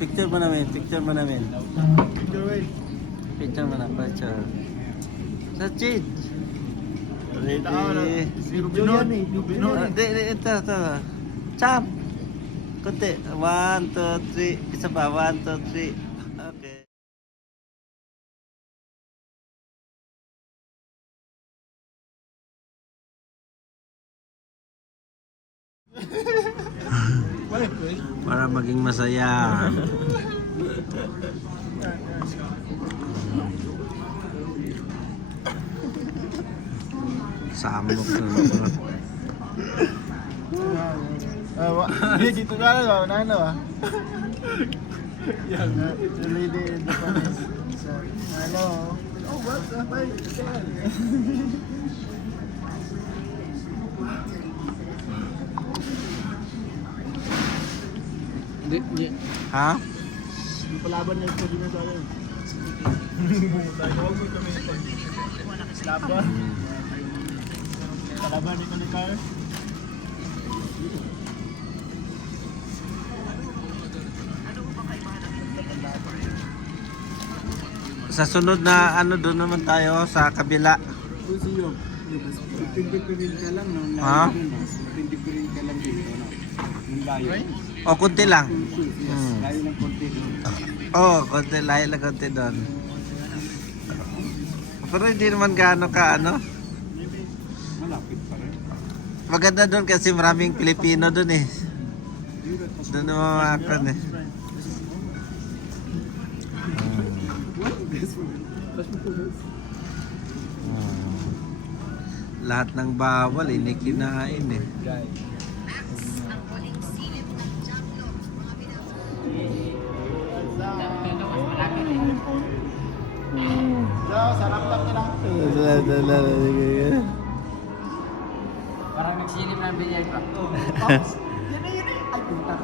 Picture mo namin, picture mo namin. Picture wait. Picture mo na, picture. Sa cheat. Ready? Ito. Chop! Kunti. 1, 2, 3. Isa pa, 1, 2, 3. Okay. Para maging masaya. Samok na. Dito ka na ba? Yan na. It's a lady in the palace. Hello. Oh, what the fuck? Ha? Yung palaban niya po din sa akin. Huwag mo kami laban. Palaban ni Kanikar. Sa sunod na ano doon naman tayo sa kabila. Museum. Pindipirin ka lang no? Ha? Pindipirin ka lang dito no? Yung layo. O kunti lang. Layo ng konti doon. Konti layo lang konti doon. Pero hindi naman gaano ka ano. Malapit pa rin. Maganda doon kasi maraming Pilipino doon eh. Doon naman makakon eh. Lahat ng bawal kinain eh. Sarap lang nila. Parang nagsilip ng bilyag pa. Yun na. Ay, puta.